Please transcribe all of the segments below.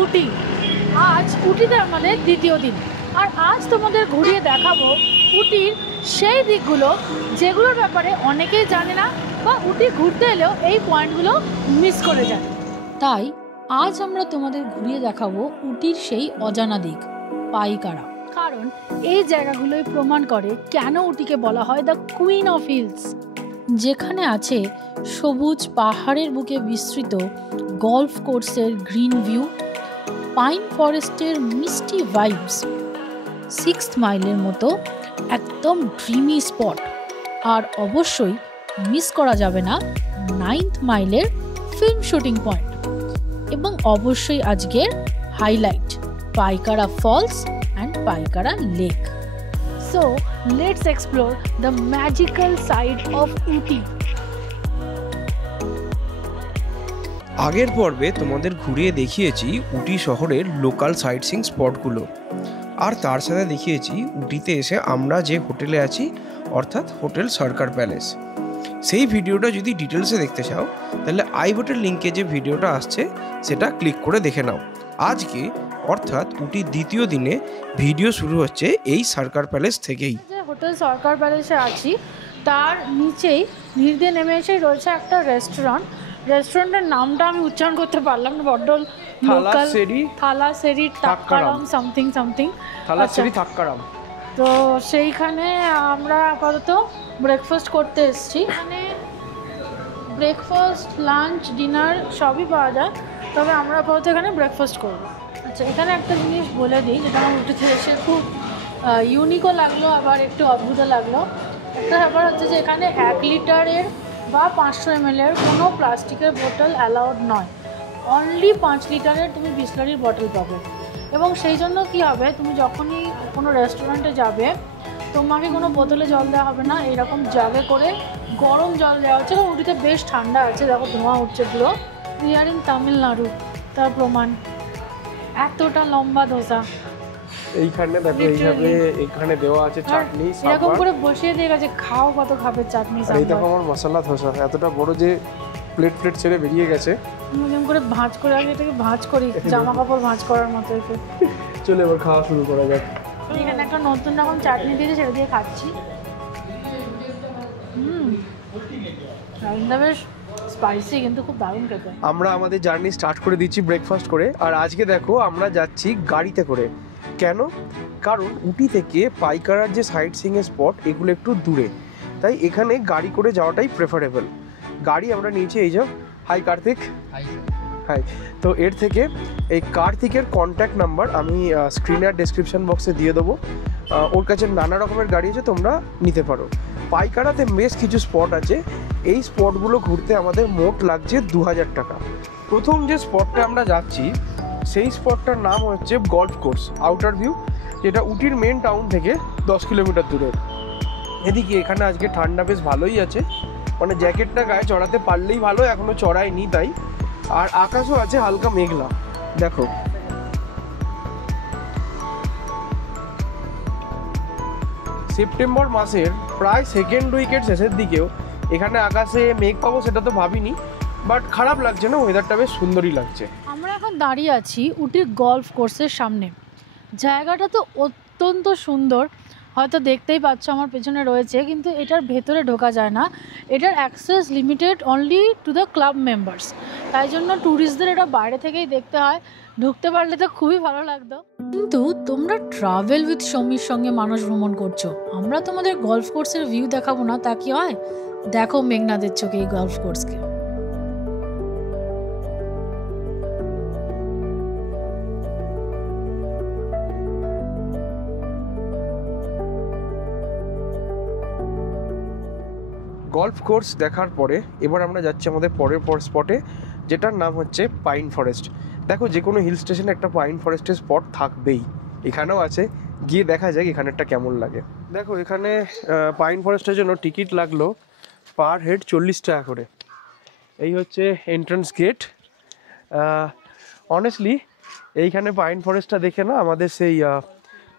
উটি। আজ উটিতে আমাদের দ্বিতীয় দিন, আর আজ তোমাদের ঘুরিয়ে দেখাবো উটির সেই দিকগুলো যেগুলোর ব্যাপারে অনেকেই জানে না, বা উটি ঘুরতে এলেও এই পয়েন্টগুলো মিস করে যায়। তাই আজ আমরা তোমাদের ঘুরিয়ে দেখাবো উটির সেই অজানা দিক, পাইকারা। কারণ এই জায়গাগুলোই প্রমাণ করে কেন উটিকে বলা হয় দ্য কুইন অফ হিলস, যেখানে আছে সবুজ পাহাড়ের বুকে বিস্তৃত গল্ফ কোর্সের গ্রিন ভিউ, পাইন ফরেস্টের মিষ্টি ভাইবস, 6th মাইলের মতো একদম ড্রিমি স্পট, আর অবশ্যই মিস করা যাবে না 9th মাইলের ফিল্ম শুটিং পয়েন্ট, এবং অবশ্যই আজকের highlight Pykara falls and Pykara lake. So let's explore the magical side of Ooty. আগের পর্বে তোমাদের ঘুরিয়ে দেখিয়েছি উটি শহরের লোকাল সাইট সিইং স্পটগুলো, আর তার সাথে দেখিয়েছি উটিতে এসে আমরা যে হোটেলে আছি, অর্থাৎ হোটেল সরকার প্যালেস। সেই ভিডিওটা যদি ডিটেলসে দেখতে চাও তাহলে আই বাটনের লিঙ্কে যে ভিডিওটা আসছে সেটা ক্লিক করে দেখে নাও। আজকে অর্থাৎ উটির দ্বিতীয় দিনে ভিডিও শুরু হচ্ছে এই সরকার প্যালেস থেকেই। যে হোটেল সরকার প্যালেসে আছি তার নিচেই নির্দে নেমে এসে রয়েছে একটা রেস্টুরেন্ট। রেস্টুরেন্টের নামটা আমি উচ্চারণ করতে পারলাম না, বড্ড লোকাল, থালাসেরি টাক্কারাম সামথিং সামথিং, থালাসেরি টাক্কারাম। তো সেইখানে আমরা আপাতত ব্রেকফাস্ট করতে এসেছি। এখানে ব্রেকফাস্ট, লাঞ্চ, ডিনার সবই পাওয়া যায়, তবে আমরা আপাতত এখানে ব্রেকফাস্ট করবো। আচ্ছা, এখানে একটা জিনিস বলে দিই যেটা আমার উঠেতে এসে খুব ইউনিকও লাগলো, আবার একটু অদ্ভুত লাগলো। একটা ব্যাপার হচ্ছে যে এখানে 1 লিটারের বা 500 ml কোনো প্লাস্টিকের বোতল অ্যালাউড নয়। অনলি 5 লিটারের তুমি বিসলারির বটল পাবে। এবং সেই জন্য কি হবে, তুমি যখনই কোনো রেস্টুরেন্টে যাবে তোমাকে কোনো বোতলে জল দেওয়া হবে না, এইরকম জাগে করে গরম জল দেওয়া হচ্ছে। এবং উটিতে বেশ ঠান্ডা আছে, দেখো ধোঁয়া উঠছে পুরো। উই আর ইন তামিলনাড়ু, তার প্রমাণ। এতটা লম্বা ধোসা এইখানে দেখো, এইভাবে এখানে দেওয়া আছে চাটনি, এরকম করে বসিয়ে দিয়ে গেছে, খাও কত খাবে চাটনি সাম্বার। এই দেখো আমার মশলা ধোসা এতটা বড় যে প্লেট প্লেট ছেড়ে বেরিয়ে গেছে। এরকম করে ভাঁজ করে, আগে এটাকে ভাঁজ করি জামা কাপড় ভাঁজ করার মতো। একে চলে এবার খাওয়া শুরু করা যাক। এখানে একটা নতুন রকম চাটনি দিয়েছে, সেটা দিয়ে খাচ্ছি। রান্না বেশ স্পাইসি, কিন্তু খুব দারুণ খেতে। আমরা আমাদের জার্নি স্টার্ট করে দিচ্ছি ব্রেকফাস্ট করে। আর আজকে দেখো আমরা যাচ্ছি গাড়িতে করে। কেন? কারণ উটি থেকে পাইকারার যে সাইট সিইং এর স্পট এগুলো একটু দূরে, তাই এখানে গাড়ি করে যাওয়াটাই প্রেফারেবল। গাড়ি আমরা নিয়েছি, এই যে হাই কার্তিক। হাই। তো এর থেকে এই কার্তিকের কন্ট্যাক্ট নাম্বার আমি স্ক্রিনের ডেসক্রিপশন বক্সে দিয়ে দেবো। ওর কাছে নানা রকমের গাড়ি আছে, তোমরা নিতে পারো। পাইকারাতে বেশ কিছু স্পট আছে, এই স্পটগুলো ঘুরতে আমাদের মোট লাগছে 2000 টাকা। প্রথম যে স্পটটা আমরা যাচ্ছি সেই স্পটটার নাম হচ্ছে গল্ফ কোর্স আউটার ভিউ, যেটা উটির মেন টাউন থেকে 10 কিলোমিটার দূরে। এদিকে এখানে আজকে ঠান্ডা বেশ ভালোই আছে, মানে জ্যাকেটটা গায়ে চড়াতে পারলেই ভালো, এখনও চড়ায়নি তাই। আর আকাশও আছে হালকা মেঘলা, দেখো। সেপ্টেম্বর মাসের প্রায় সেকেন্ড উইকের শেষের দিকেও এখানে আকাশে মেঘ পাবো সেটা তো ভাবিনি, বাট খারাপ লাগছে না, ওয়েদারটা বেশ সুন্দরই লাগছে। আমরা এখন দাঁড়িয়ে আছি উটির গল্ফ কোর্সের সামনে। জায়গাটা তো অত্যন্ত সুন্দর, হয়তো দেখতেই পাচ্ছ আমার পেছনে রয়েছে, কিন্তু এটার ভেতরে ঢোকা যায় না। এটার access limited only to the club members, তাই জন্য ট্যুরিস্টদের এটা বাইরে থেকেই দেখতে হয়। ঢুকতে পারলে তো খুবই ভালো লাগতো। কিন্তু তোমরা ট্রাভেল উইথ সমীর সঙ্গে মানুষ ভ্রমণ করছো, আমরা তোমাদের গল্ফ কোর্সের ভিউ দেখাবো না, তা কি হয়? দেখো মেঘনাদের চোখে এই গল্ফ কোর্সকে। গল্ফ কোর্স দেখার পরে এবার আমরা যাচ্ছি আমাদের পরের স্পটে, যেটার নাম হচ্ছে পাইন ফরেস্ট। দেখো, যে কোনো হিল স্টেশনে একটা পাইন ফরেস্টের স্পট থাকবেই, এখানেও আছে। গিয়ে দেখা যাক এখানেরটা কেমন লাগে। দেখো, এখানে পাইন ফরেস্টের জন্য টিকিট লাগলো পার হেড 40 টাকা করে। এই হচ্ছে এন্ট্রান্স গেট। অনেস্টলি এইখানে পাইন ফরেস্টটা দেখে না আমাদের সেই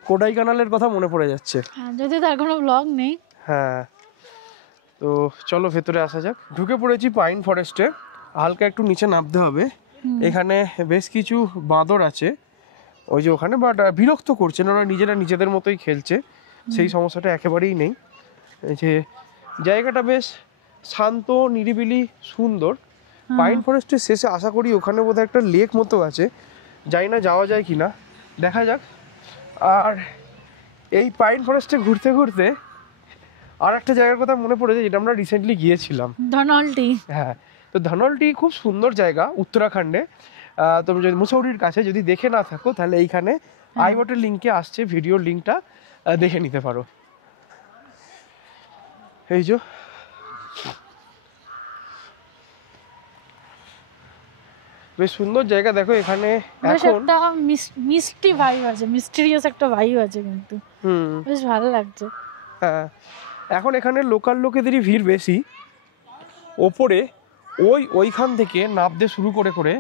কোডাইকানালের কথা মনে পড়ে যাচ্ছে। যদি তার কোনো ব্লগ নেই। হ্যাঁ, তো চলো ভেতরে আসা যাক। ঢুকে পড়েছি পাইন ফরেস্টে, হালকা একটু নিচে নামতে হবে। এখানে বেশ কিছু বাঁদর আছে ওই যে ওখানে, বাট বিরক্ত করছে না, ওরা নিজেরা নিজেদের মতোই খেলছে, সেই সমস্যাটা একেবারেই নেই। এই যে জায়গাটা বেশ শান্ত, নিরিবিলি, সুন্দর। পাইন ফরেস্টের শেষে আশা করি ওখানে বোধহয় একটা লেক মতো আছে, জানি না যাওয়া যায় কি না, দেখা যাক। আর এই পাইন ফরেস্টে ঘুরতে ঘুরতে আর একটা জায়গার কথা মনে পড়েছে, যেটা আমরা রিসেন্টলি গিয়েছিলাম, ধনলটি। হ্যাঁ, তো ধনলটি খুব সুন্দর জায়গা উত্তরাখণ্ডে। তুমি যদি মুসৌরির কাছে যদি দেখে না থাকো তাহলে এইখানে আই বাটন লিঙ্কে আসছে, ভিডিওর লিঙ্কটা দেখে নিতে পারো। এই যে বেশ সুন্দর জায়গা, দেখো এখানে বেশ এখন একটা মিষ্টি ভাইব আছে, মিস্টেরিয়াস একটা ভাইব আছে, কিন্তু বেশ ভালো লাগছে। হ্যাঁ, এখন এখানে লোকাল লোকেদেরই ভিড় বেশি। ওপরে ওইখান থেকে নামতে শুরু করে করে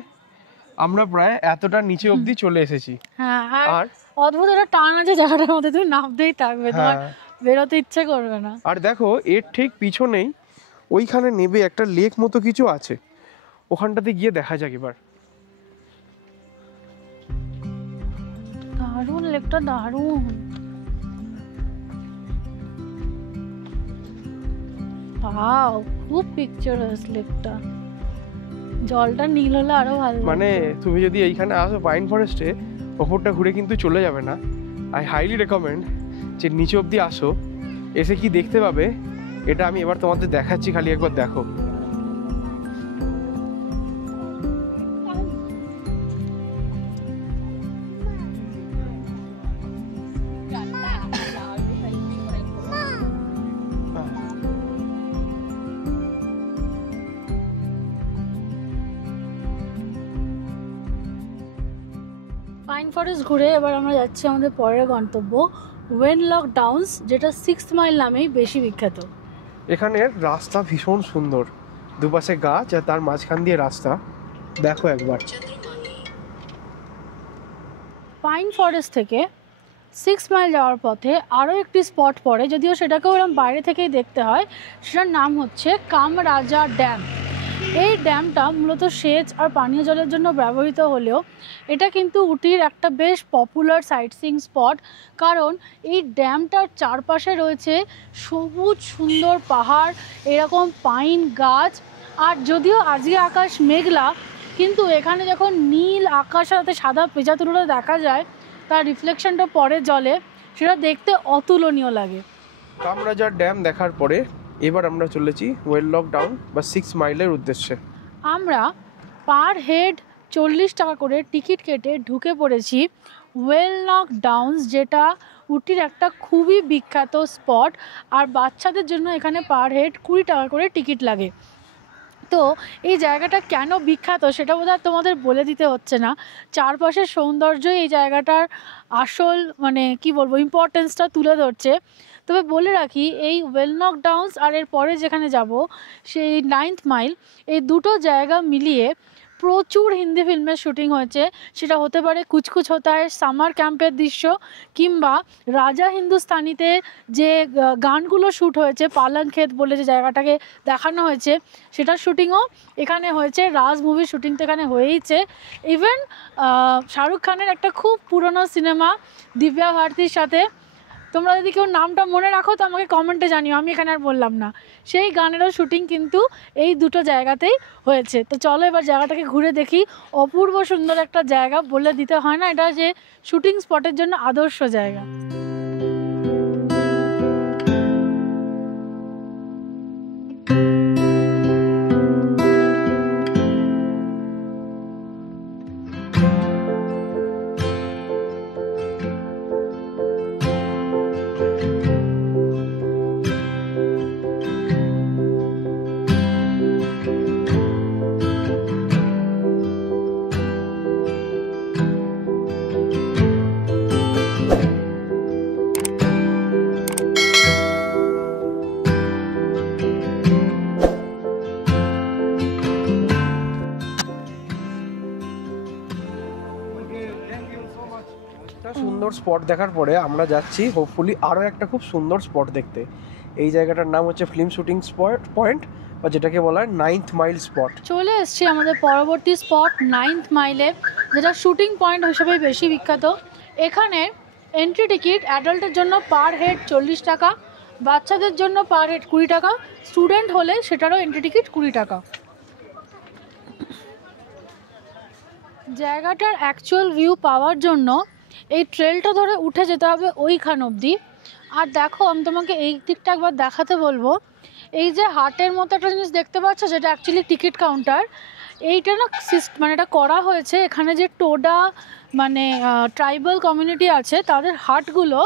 আমরা প্রায় এতটা নিচে অবধি চলে এসেছি। হ্যাঁ, আর আর অদ্ভুত একটা টান আছে জায়গাটার মধ্যে, তুমি নামতেই থাকবে, তোমার বেরোতে ইচ্ছে করবে না। আর দেখো এর ঠিক পিছনেই ওইখানে নেবে একটা লেক মতো কিছু আছে, ওখানটাতে গিয়ে দেখা যাক এবার। দারুণ লেকটা, দারুণ। ওয়াও, খুব পিকচারাস লেকটা। জলটা নীল হলে আরো ভালো। মানে তুমি যদি এইখানে আসো পাইন ফরেস্টে, ওপরটা ঘুরে কিন্তু চলে যাবে না। আই হাইলি রেকমেন্ড যে নিচে অবধি আসো, এসে কি দেখতে পাবে এটা আমি এবার তোমাদের দেখাচ্ছি, খালি একবার দেখো। পাইন ফরেস্ট ঘুরে এবার আমরা যাচ্ছি আমাদের পরের গন্তব্য ওয়েনলক ডাউনস, যেটা 6 মাইল নামেই বেশি বিখ্যাত। এখানের রাস্তা ভীষণ সুন্দর, দুপাশে গাছ আর তার মাঝখান দিয়ে রাস্তা, দেখো একবার। পাইন ফরেস্ট থেকে 6 মাইল যাওয়ার পথে আরও একটি স্পট পড়ে, যদিও সেটাকেও এরকম বাইরে থেকেই দেখতে হয়। সেটার নাম হচ্ছে কামরাজা ড্যাম। এই ড্যামটা মূলত সেচ আর পানীয় জলের জন্য ব্যবহৃত হলেও এটা কিন্তু উটির একটা বেশ পপুলার সাইটসিইং স্পট, কারণ এই ড্যামটার চারপাশে রয়েছে সবুজ সুন্দর পাহাড়, এরকম পাইন গাছ। আর যদিও আজকে আকাশ মেঘলা, কিন্তু এখানে যখন নীল আকাশের সাথে সাদা পেঁচা তুলোটা দেখা যায়, তার রিফ্লেকশনটা পরে জলে, সেটা দেখতে অতুলনীয় লাগে। কামরাজার ড্যাম দেখার পরে এবার আমরা চলেছি ওয়েনলক ডাউন বা 6 মাইলের উদ্দেশ্যে। আমরা পার হেড 40 টাকা করে টিকিট কেটে ঢুকে পড়েছি ওয়েনলক ডাউনস, যেটা উটির একটা খুবই বিখ্যাত স্পট। আর বাচ্চাদের জন্য এখানে পার হেড 20 টাকা করে টিকিট লাগে। তো এই জায়গাটা কেন বিখ্যাত সেটা বোধহয় তোমাদের বলে দিতে হচ্ছে না, চারপাশের সৌন্দর্যই এই জায়গাটার আসল মানে কি বলবো ইম্পর্টেন্সটা তুলে ধরছে। তবে বলে রাখি, এই ওয়েনলক ডাউনস আর এর পরে যেখানে যাব সেই 9th মাইল, এই দুটো জায়গা মিলিয়ে প্রচুর হিন্দি ফিল্মের শুটিং হয়েছে। সেটা হতে পারে কুছ কুছ হোতা হ্যায় সামার ক্যাম্পের দৃশ্য, কিংবা রাজা হিন্দুস্তানিতে যে গানগুলো শ্যুট হয়েছে, পালং ক্ষেত বলে যে জায়গাটাকে দেখানো হয়েছে, সেটার শুটিংও এখানে হয়েছে। রাজ মুভির শুটিং তো এখানে হয়েইছে। ইভেন শাহরুখ খানের একটা খুব পুরনো সিনেমা দিব্যা ভারতীর সাথে, তোমরা যদি কেউ নামটা মনে রাখো তো আমাকে কমেন্টে জানিও, আমি এখানে আর বললাম না, সেই গানেরও শুটিং কিন্তু এই দুটো জায়গাতেই হয়েছে। তো চলো এবার জায়গাটাকে ঘুরে দেখি। অপূর্ব সুন্দর একটা জায়গা, বলে দিতে হয় না এটা যে শুটিং স্পটের জন্য আদর্শ জায়গা। সুন্দর স্পট দেখার পরে আমরা যাচ্ছি হোপফুলি আরও একটা খুব সুন্দর স্পট দেখতে। এই জায়গাটার নাম হচ্ছে ফিল্ম শুটিং পয়েন্ট বা যেটাকে বলা হয় 9th মাইল স্পট। চলে এসছি আমাদের পরবর্তী স্পট 9th মাইলে, যেটা শুটিং পয়েন্ট হিসেবে বেশি বিখ্যাত। এখানে এন্ট্রি টিকিট অ্যাডাল্টের জন্য পার হেড 40 টাকা, বাচ্চাদের জন্য পার হেড 20 টাকা, স্টুডেন্ট হলে সেটারও এন্ট্রি টিকিট 20 টাকা। জায়গাটার অ্যাকচুয়াল ভিউ পাওয়ার জন্য এই ট্রেলটা ধরে উঠে যেতে হবে ওইখান অবধি। আর দেখো, আমি তোমাকে এই দিকটা একবার দেখাতে বলবো। এই যে হাটের মতো একটা জিনিস দেখতে পাচ্ছ, যেটা অ্যাকচুয়ালি টিকিট কাউন্টার, এইটা না মানে এটা করা হয়েছে এখানে যে টোডা মানে ট্রাইবাল কমিউনিটি আছে, তাদের হাটগুলো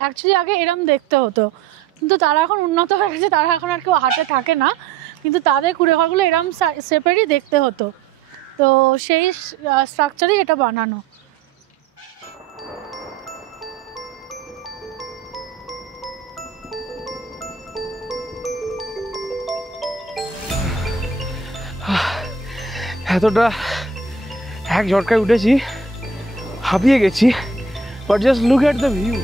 অ্যাকচুয়ালি আগে এরম দেখতে হতো, কিন্তু তারা এখন উন্নত হয়ে গেছে, তারা এখন আর কেউ হাটে থাকে না, কিন্তু তাদের কুড়েঘরগুলো এরম সেপারেটই দেখতে হতো। তো সেই স্ট্রাকচারেই এটা বানানো। এতটা এক ঝটকায় উঠেছি, হাঁপিয়ে গেছি, but just look at the view.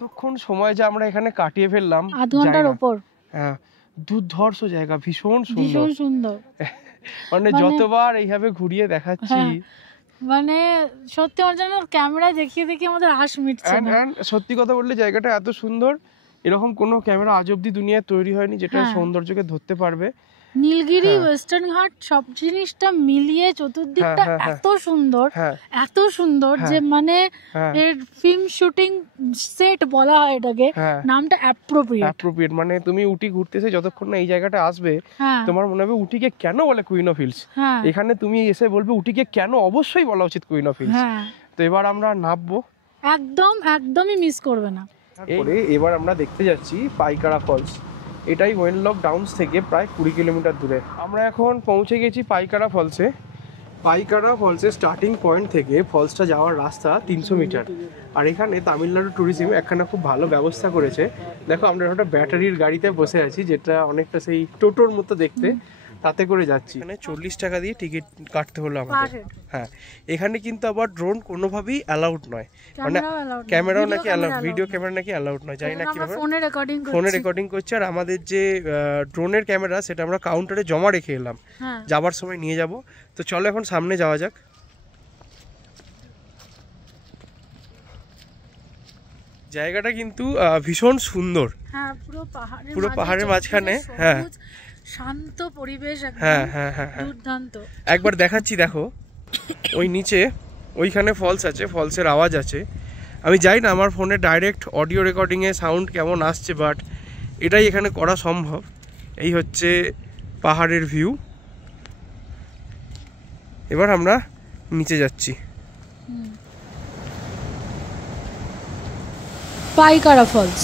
কতক্ষণ সময় যে আমরা এখানে কাটিয়ে ফেললাম, আধ ঘন্টার উপর। হ্যাঁ, দুর্ধর্ষ জায়গা, ভীষণ সুন্দর, ভীষণ সুন্দর। মানে যতবার এইভাবে ঘুরিয়ে দেখাচ্ছি, মানে সত্যি আমার যেন ক্যামেরায় দেখিয়ে দেখিয়ে আমাদের হাস মিটছে না। সত্যি কথা বললে জায়গাটা এত সুন্দর, এরকম কোনো ক্যামেরা আজ অব্দি দুনিয়ায় তৈরি হয়নি যেটা সৌন্দর্যকে ধরতে পারবে। নীলগিরি, ওয়েস্টার্ন ঘাট সব জিনিসটা মিলিয়ে চতুর্দিকটা এত সুন্দর, এত সুন্দর যে মানে এর ফিল্ম শুটিং সেট বলা হয় এটাকে, নামটা অ্যাপ্রোপ্রিয়েট। মানে তুমি উটি ঘুরতেছে যতক্ষণ না এই জায়গাটা আসবে, তোমার মনে হবে উটিকে কেন বলে কুইন অফ হিলস। এখানে তুমি এসে বলবে উটিকে কেন অবশ্যই বলা উচিত কুইন অফ হিলস। তো এবার আমরা নামবো, একদমই মিস করবে না। এবার আমরা দেখতে যাচ্ছি পাইকারা ফলস। এটাই ওয়েনলক ডাউনস থেকে প্রায় 20 কিলোমিটার দূরে। আমরা এখন পৌঁছে গেছি পাইকারা ফলসে। পাইকারা ফলসের স্টার্টিং পয়েন্ট থেকে ফলসটা যাওয়ার রাস্তা 300 মিটার। আর এখানে তামিলনাড়ু ট্যুরিজম একখানা খুব ভালো ব্যবস্থা করেছে। দেখো, আমরা একটা ব্যাটারির গাড়িতে বসে আছি, যেটা অনেকটা সেই টোটোর মতো দেখতে, তাতে করে যাচ্ছি। এখানে 40 টাকা দিয়ে টিকিট কাটতে হলো আমাদের। হ্যাঁ, এখানে কিন্তু আবার ড্রোন কোনোভাবেই অ্যালাউড নয়, মানে ক্যামেরাও নাকি অ্যালাউড, ভিডিও ক্যামেরা নাকি অ্যালাউড নয়, জানি না কিভাবে। ফোনে রেকর্ডিং করছে। আর আমাদের যে ড্রোনের ক্যামেরা, সেটা আমরা কাউন্টারে জমা রেখে এলাম, যাবার সময় নিয়ে যাব। তো চলো এখন সামনে যাওয়া যাক। জায়গাটা কিন্তু ভীষণ সুন্দর, পুরো পাহাড়ের মাঝখানে। হ্যাঁ, শান্ত পরিবেশ, হ্যাঁ, দুর্দান্ত। একবার দেখাচ্ছি, দেখো ওই নিচে ওইখানে ফলস আছে, ফলসের আওয়াজ আছে। আমি জানি না আমার ফোনে ডাইরেক্ট অডিও রেকর্ডিংয়ে সাউন্ড কেমন আসছে, বাট এটাই এখানে করা সম্ভব। এই হচ্ছে পাহাড়ের ভিউ। এবার আমরা নিচে যাচ্ছি। পাইকারা ফলস,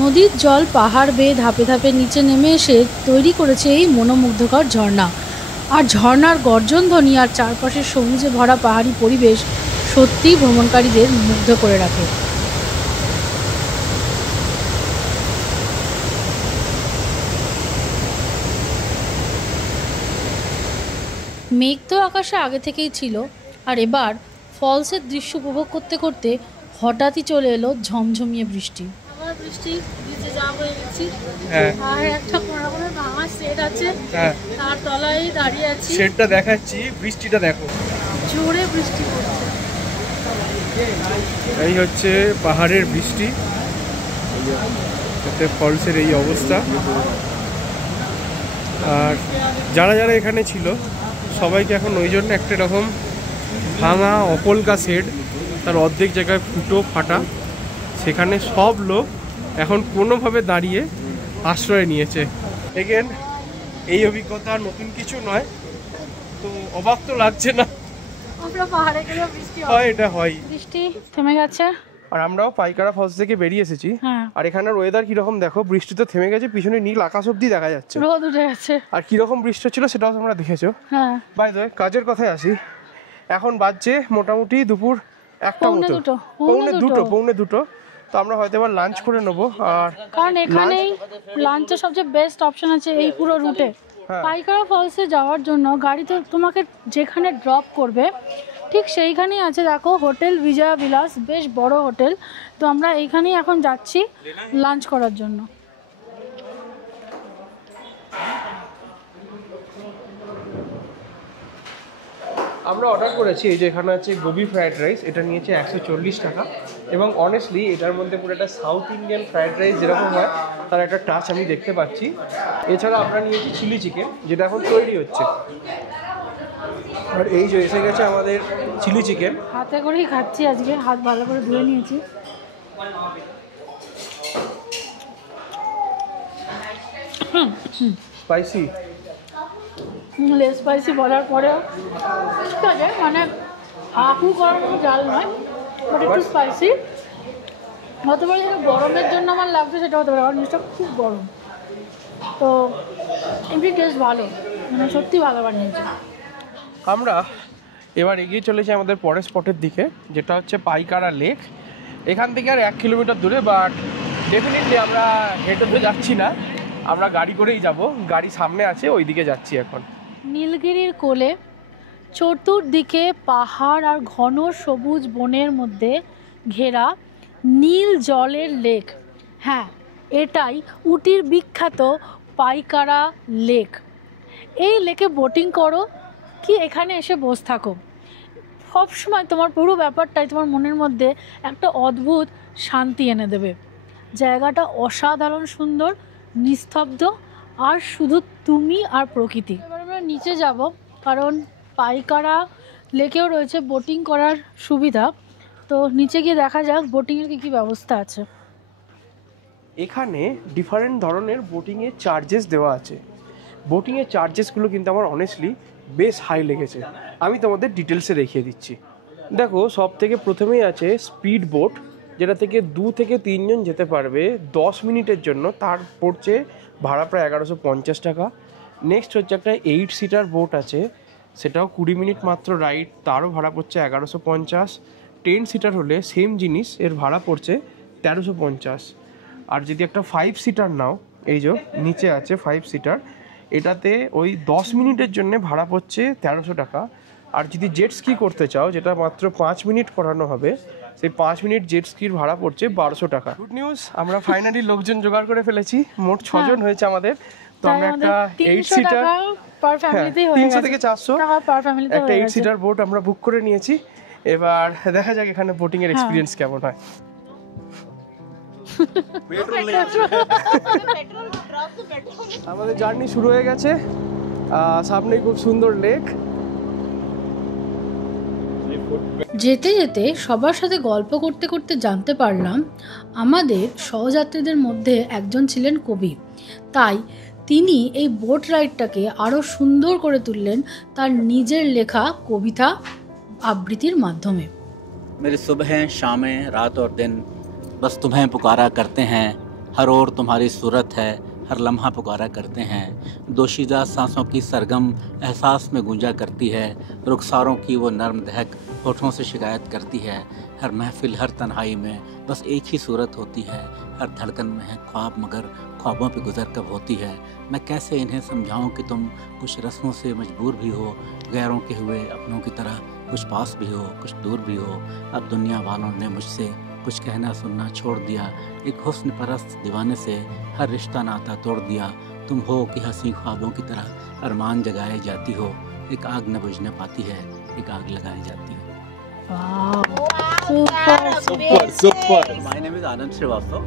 নদীর জল পাহাড় বেয়ে ধাপে ধাপে নিচে নেমে এসে তৈরি করেছে এই মনোমুগ্ধকর ঝর্ণা। আর ঝর্ণার গর্জন ধ্বনি আর চারপাশের সবুজে ভরা পাহাড়ি পরিবেশ সত্যিই ভ্রমণকারীদের মুগ্ধ করে রাখে। মেঘ তো আকাশে আগে থেকেই ছিল, আর এবার ফলসের দৃশ্য উপভোগ করতে করতে হঠাৎই চলে এলো ঝমঝমিয়ে বৃষ্টি। বৃষ্টি ভিজে যা হয়ে গেছি, আর একটা কোনো ভাঙা শেড আছে, তার তলায় দাঁড়িয়ে আছি। শেডটা দেখাচ্ছি, বৃষ্টিটা দেখো, জোরে বৃষ্টি পড়ছে। এই হচ্ছে পাহাড়ের বৃষ্টি, এতে ফলসের এই অবস্থা। আর যারা যারা এখানে ছিল সবাইকে এখন ওই জন্য একটা রকম ভাঙা অপলকা শেড, তার অর্ধেক জায়গায় ফুটো ফাটা, সেখানে সব লোক এখন কোনোভাবে দাঁড়িয়ে আশ্রয় নিয়েছে। এগেন এই অভিজ্ঞতা নতুন কিছু নয়, তো অবাক তো লাগছে না। আমরা পাহাড়ে গেলে বৃষ্টি হয়, এটা হয়। বৃষ্টি থেমে গেছে। আর আমরাও পাইকারা ফলস থেকে বেরিয়ে এসেছি। হ্যাঁ, আর এখানের ওয়েদার কিরকম দেখো, বৃষ্টি তো থেমে গেছে, পিছনে নীল আকাশ অব্দি দেখা যাচ্ছে। রোদ উঠে গেছে। আর কিরকম বৃষ্টি ছিল সেটাও তোমরা দেখেছো। হ্যাঁ, বাই দ্য ওয়ে, কাজের কথায় আসি। এখন বাজছে মোটামুটি দুপুর 1টা মতো, পৌনে দুটো। তো আমরা হয়তো এবার লাঞ্চ করে নেবো। আর কারণ এখানেই লাঞ্চের সবচেয়ে বেস্ট অপশন আছে এই পুরো রুটে। পাইকারা ফলসে যাওয়ার জন্য গাড়ি তো তোমাকে যেখানে ড্রপ করবে ঠিক সেইখানেই আছে, দেখো হোটেল বিজয়া বিলাস, বেশ বড় হোটেল। তো আমরা এইখানেই এখন যাচ্ছি লাঞ্চ করার জন্য। আমরা অর্ডার করেছি, এই যে এখানে আছে গোবি ফ্রাইড রাইস, এটা নিয়েছে 140 টাকা। এবং অনেস্টলি এটার মধ্যে পুরো একটা সাউথ ইন্ডিয়ান ফ্রাইড রাইস যেরকম হয় তার একটা টাচ আমি দেখতে পাচ্ছি। এছাড়া আমরা নিয়েছি চিলি চিকেন, যেটা এখন তৈরি হচ্ছে। আর এই যে এসে গেছে আমাদের চিলি চিকেন। হাতে করেই খাচ্ছি আজকে, হাত ভালো করে ধুয়ে নিয়েছি। স্পাইসি, লেস স্পাইসি বলার পরেও ঠিক আছে, মানে আহু করার মতো জাল নয়, বাট একটু স্পাইসি। হতে পারে যেটা গরমের জন্য আমার লাগছে সেটা হতে পারে, কারণ জিনিসটা খুব গরম। তো এমনি টেস্ট ভালো, মানে সত্যি ভালো বানিয়েছে। আমরা এবার এগিয়ে চলেছি আমাদের পরের স্পটের দিকে, যেটা হচ্ছে পাইকারা লেক। এখান থেকে আর 1 কিলোমিটার দূরে, বাট ডেফিনেটলি আমরা হেঁটে তো যাচ্ছি না, আমরা গাড়ি করেই যাব। গাড়ি সামনে আছে, ওই দিকে যাচ্ছি এখন। নীলগিরির কোলে চতুর্দিকে পাহাড় আর ঘন সবুজ বনের মধ্যে ঘেরা নীল জলের লেক। হ্যাঁ, এটাই উটির বিখ্যাত পাইকারা লেক। এই লেকে বোটিং করো কি এখানে এসে বসে থাকো, সবসময় তোমার পুরো ব্যাপারটাই তোমার মনের মধ্যে একটা অদ্ভুত শান্তি এনে দেবে। জায়গাটা অসাধারণ সুন্দর, নিস্তব্ধ, আর শুধু তুমি আর প্রকৃতি। এবার আমরা নিচে যাব, কারণ পাইকারা লেকেও রয়েছে বোটিং করার সুবিধা। তো নিচে গিয়ে দেখা যাক বোটিংয়ের কী কী ব্যবস্থা আছে। এখানে ডিফারেন্ট ধরনের বোটিংয়ের চার্জেস দেওয়া আছে। বোটিংয়ের চার্জেসগুলো কিন্তু আমার অনেস্টলি বেশ হাই লেগেছে। আমি তোমাদের ডিটেলসে দেখিয়ে দিচ্ছি। দেখো, সব থেকে প্রথমেই আছে স্পিড বোট, যেটা থেকে 2 থেকে 3 জন যেতে পারবে 10 মিনিটের জন্য, তার পড়ছে ভাড়া প্রায় 1150 টাকা। নেক্সট হচ্ছে একটা 8 সিটার বোট আছে, সেটাও 20 মিনিট মাত্র রাইড, তারও ভাড়া পড়ছে 1150। 10 সিটার হলে সেম জিনিস, এর ভাড়া পড়ছে 1350। আর যদি একটা 5 সিটার নাও, এই যে নিচে আছে 5 সিটার, এটাতে ওই 10 মিনিটের জন্য ভাড়া পড়ছে 1300 টাকা। আর যদি জেট স্কি করতে চাও, যেটা মাত্র 5 মিনিট করানো হবে, সেই 5 মিনিট জেট স্কির ভাড়া পড়ছে 1200 টাকা। গুড নিউজ, আমরা ফাইনালি লোকজন জোগাড় করে ফেলেছি। মোট 6 জন হয়েছে আমাদের। তো আমরা একটা 8 সিটার, 300 থেকে 400 একটা 8 সিটার বোট আমরা বুক করে নিয়েছি। এবার দেখা যাক এখানে বোটিং এর এক্সপিরিয়েন্স কেমন হয়। আমাদের জার্নি শুরু হয়ে গেছে, সামনে খুব সুন্দর লেক। যেতে যেতে সবার সাথে গল্প করতে করতে জানতে পারলাম আমাদের সহযাত্রীদের মধ্যে একজন ছিলেন কবি। তাই তিনি এই বোট রাইডটাকে আরও সুন্দর করে তুললেন তার নিজের লেখা কবিতা আবৃত্তির মাধ্যমে। मेरी सुबहें शामें रात और दिन बस तुम्हें पुकारा करते हैं, हर ओर तुम्हारी सूरत है, हर लम्हा पुकारा करते हैं। दोशीदा सांसों की सरगम एहसास में गूंजा करती है, रुखसारों की वो नर्म दहक होठों से शिकायत करती है। हर महफिल हर तन्हाई में बस एक ही सूरत होती है, हर धड़कन में है ख्वाब मगर ख्वाबों पे गुजर कब होती है। मैं कैसे इन्हें समझाऊं कि तुम कुछ रस्मों से मजबूर भी हो, गैरों के हुए अपनों की तरह कुछ पास भी हो कुछ दूर भी हो। अब दुनिया वालों ने मुझसे कुछ कहना सुनना छोड़ दिया, एक हुस्न परस्त दीवाने से हर रिश्ता नाता तोड़ दिया। तुम हो कि हंसी ख्वाबों की तरह अरमान जगाए जाती हो, एक आग न बुझने पाती है, एक आग लगाई जाती है। Super. My name is Anand Srivastava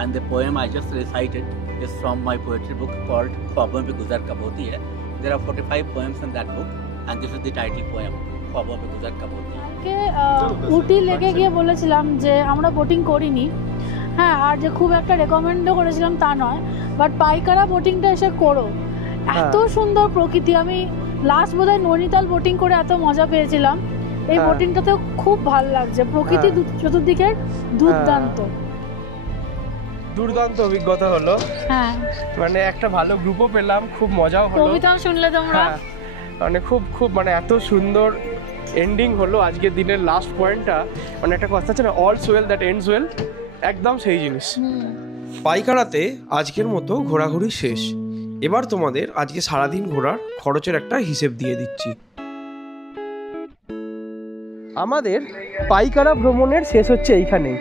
and the poem I just recited is from my poetry book called ख्वाबों पे गुजर कब होती है। There are 45 poems in that book and this is the title poem, ख्वाबों पे गुजर कब होती है। উটি লেকে গিয়ে বলেছিলাম যে আমরা বোটিং করিনি, হ্যাঁ, আর যে খুব একটা রেকমেন্ডও করেছিলাম তা নয়, বাট পাইকারা বোটিংটা এসে করো। এত সুন্দর প্রকৃতি। আমি লাস্ট বোধহয় নৈনিতাল বোটিং করে এত মজা পেয়েছিলাম, এই বোটিংটাতে খুব ভালো লাগছে। প্রকৃতি চতুর্দিকে দুর্দান্ত দুর্দান্ত অভিজ্ঞতা হলো। হ্যাঁ, মানে একটা ভালো গ্রুপও পেলাম, খুব মজাও হলো। কবিতা শুনলে তোমরা? মানে খুব মানে এত সুন্দর এন্ডিং হলো আজকের দিনের লাস্ট পয়েন্টটা। মানে একটা কথা আছে না, all's well that ends well, একদম সেই জিনিস। পাইকারাতে আজকের মতো ঘোরাঘুরি শেষ। এবার তোমাদের আজকে সারাদিন ঘোরার খরচের একটা হিসেব দিয়ে দিচ্ছি। আমাদের পাইকারা ভ্রমণের শেষ হচ্ছে এইখানেই।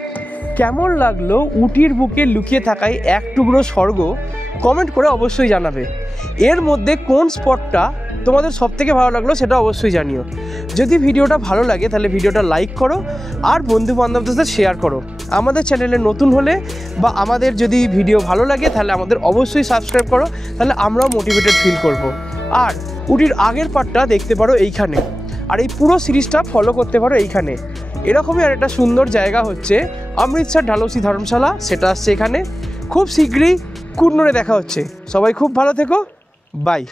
কেমন লাগলো উটির বুকে লুকিয়ে থাকায় এক টুকরো স্বর্গ, কমেন্ট করে অবশ্যই জানাবে। এর মধ্যে কোন স্পটটা তোমাদের সব থেকে ভালো লাগলো সেটা অবশ্যই জানিও। যদি ভিডিওটা ভালো লাগে তাহলে ভিডিওটা লাইক করো আর বন্ধু বান্ধবদের সাথে শেয়ার করো। আমাদের চ্যানেলে নতুন হলে বা আমাদের যদি ভিডিও ভালো লাগে তাহলে আমাদের অবশ্যই সাবস্ক্রাইব করো, তাহলে আমরাও মোটিভেটেড ফিল করব। আর উটির আগের পার্টটা দেখতে পারো এইখানে, আর এই পুরো সিরিজটা ফলো করতে পারো এইখানে। এরকমই আর একটা সুন্দর জায়গা হচ্ছে অমৃতসর ডালহৌসি ধর্মশালা, সেটা আসছে এখানে। খুব শীঘ্রই কুন্নুরে দেখা হচ্ছে। সবাই খুব ভালো থেকো, বাই।